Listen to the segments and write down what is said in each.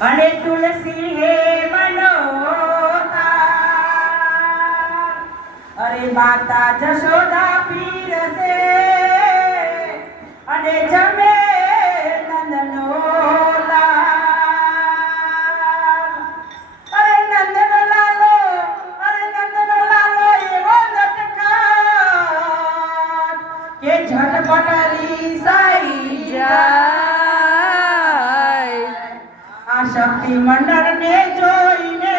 અને તુલસી હે મનોતા અરે માતા જશોદા પીરસે અને જમે નંદનો લાલ અરે નંદનો લાલો એવો લટકા કે ઝટપટ રીસાઈ જાય આ શક્તિ મંડળ ને જોઈને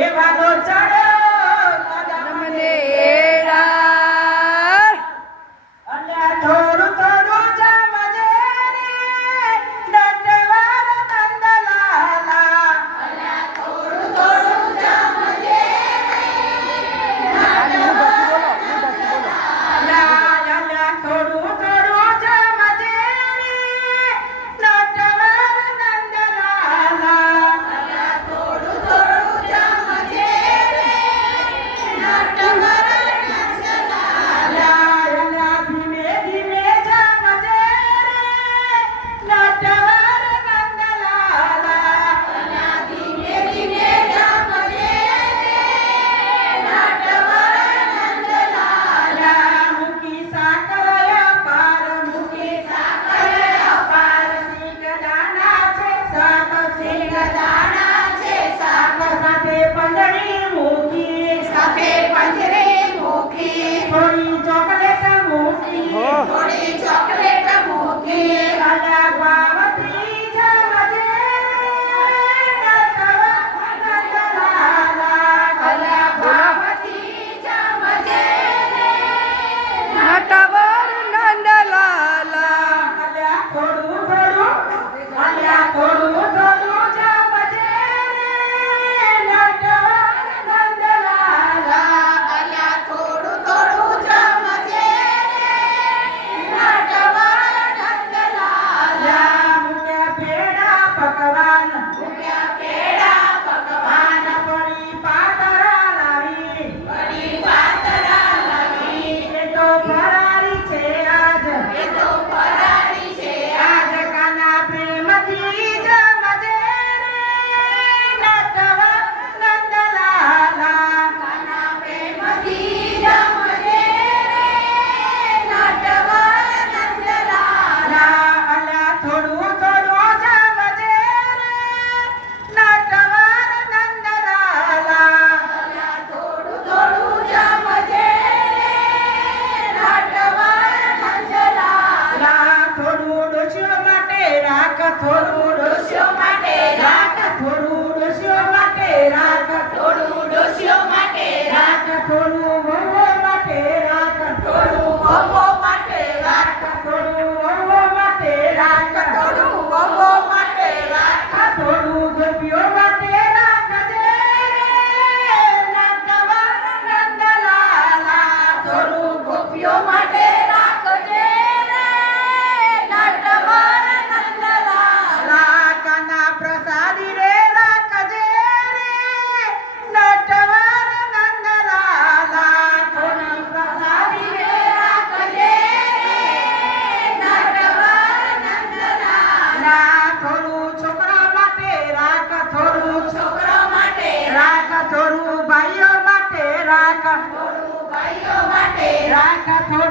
એવા તો ચડ્યો કદમ ને અને થોડું થોડું જમજે દંડવાર નંદલાલા અને થોડું થોડું જમજે થોડું થોડું જમજે નટવર નંદલાલા થોડું થોડું જમજે નટવર નંદલાલા ધીમે ધીમે જમજે નટવર નંદલાલા ધીમે ધીમે જમજે નટવર નંદલાલા મૂકી સાકર અપાર મૂકી સાકર અપાર સિંગ દાણા છે શાક સિંગ દાણા છે શાક સાથે પંજરી મૂકી સાથે પંજરી મૂકી થોડી ચોકલેટ મૂકી થોડી ચોકલેટ મૂકી અલા પાવતી જમજે નટવર અલા પાવતી જમજે નટવર નંદલાલા અલ્યા થોડું થોડું અલ્યા થોડું થોડું જમજે નટવર નંદલાલા અલ્યા થોડું થોડું જમજે નટવર નંદલાલા મૂક્યા પેડા પકવાન પડી પાતરા લાવી એ તો ફરારી છે આજ આજ કાના પ્રેમથી જમજે નટવર નંદલાલા કાના પ્રેમથી જમજે નટવર નંદલાલા અલા થોડું થોડું જમજે નટવર નંદલાલા અલા થોડું થોડું જમજે નટવર નંદલાલા થોડું ડોસ્યો માટે રાખ થોડું ડોસ્યો માટે રાખ થોડું ડોસ્યો માટે રાખ થોડું ડોસ્યો માટે રાખ થોડું વહુ માટે રાખ થોડું વહુ માટે રાખ થોડું વહુ માટે રાખ થોડું વહુ માટે રાખ થોડું ગોપીઓ માટે રાખજે નટવર નંદલાલા થોડું ગોપીઓ માટે રાખજે નટવર નંદલાલા કાના પ્રસાદી રે રાખજે નટવર નંદલાલા થોડી પ્રસાદી રે રાખજે નટવર નંદલાલા થોડું છોકરા માટે રાખ થોડું છોકરા માટે રાખ થોડું ભાઈઓ માટે રાખ થોડું ભાઈઓ માટે રાખ થોડું